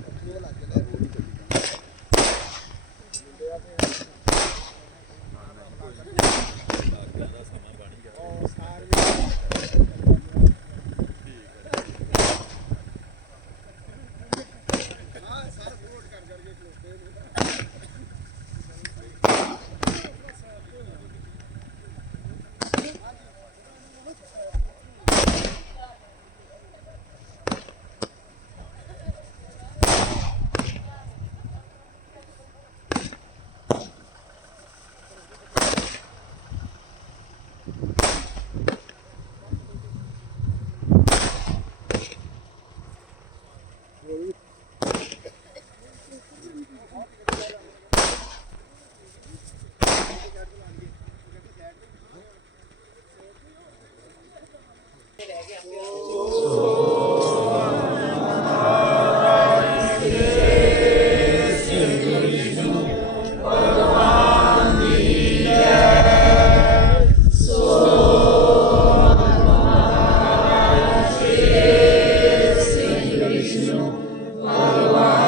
लागलेला आहे Lord.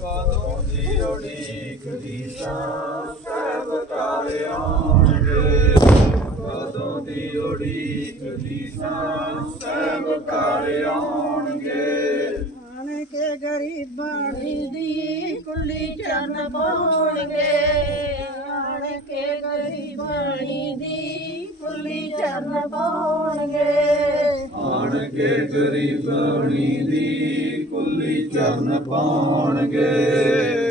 ਕਾਦੋਂ ਦੀ ਉਡੀਕ ਦੀ ਸਾਂ ਸਭ ਕਾਰੇ ਆਉਣਗੇ ਕਾਦੋਂ ਦੀ ਉਡੀਕ ਦੀ ਸਾਂ ਸਭ ਕਾਰੇ ਆਉਣਗੇ ਆਣ ਕੇ ਗਰੀਬਾਂ ਦੀ ਕੁੱਲੀ ਚਰਨ ਪਾਉਣਗੇ। ਕੁੱਲੀ ਚਰਨ ਪਾਉਣਗੇ ਆਣ ਗਰੀਬਾਣੀ ਦੀ ਕੁੱਲੀ ਚਰਨ ਪਾਉਣਗੇ।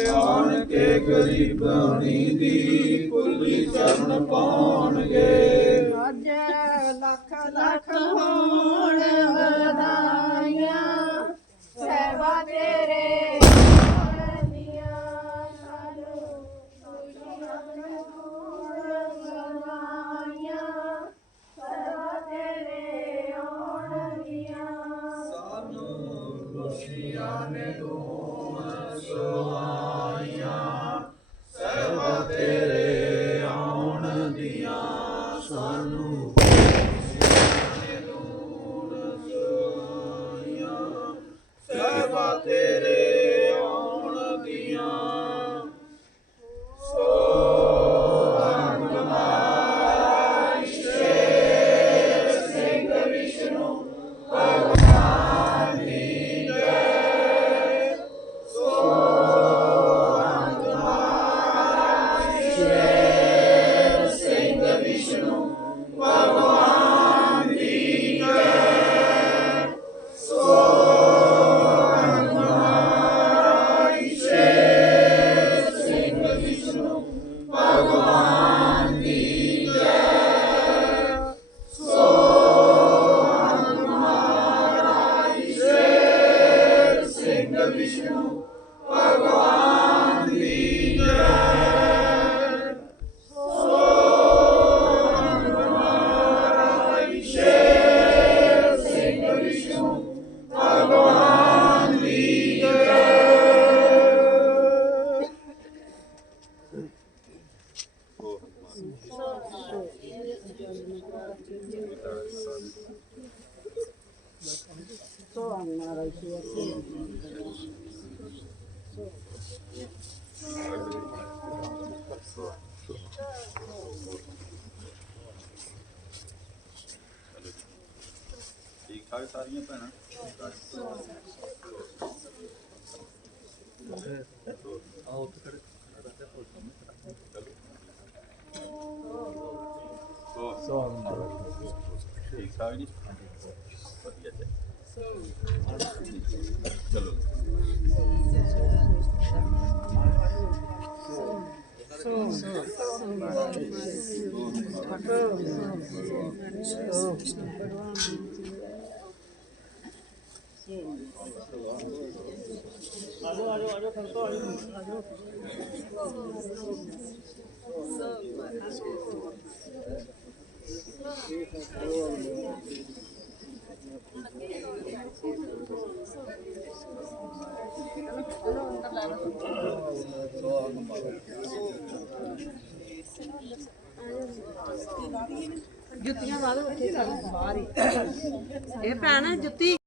ਆਣ ਗਰੀਬਾਣੀ ਦੀ ਕੁੱਲੀ ਚਰਨ ਪਾਉਣਗੇ। Dosia ne duas soam. Vishnu Bhagavan ਠੀਕ ਠਾਕ ਸਾਰੀਆਂ ਭੈਣਾਂ ਆਓ ਉੱਥੇ ਖੜੇ ਸੋ ਠੀਕ ਠਾਕ ਜੀ। ਵਧੀਆ ਜੀ। ਚਲੋ। ਜੁੱਤੀਆਂ ਲਾ ਉੱਥੇ ਬਾਹਰ ਹੀ। ਇਹ ਭੈਣ ਜੁੱਤੀ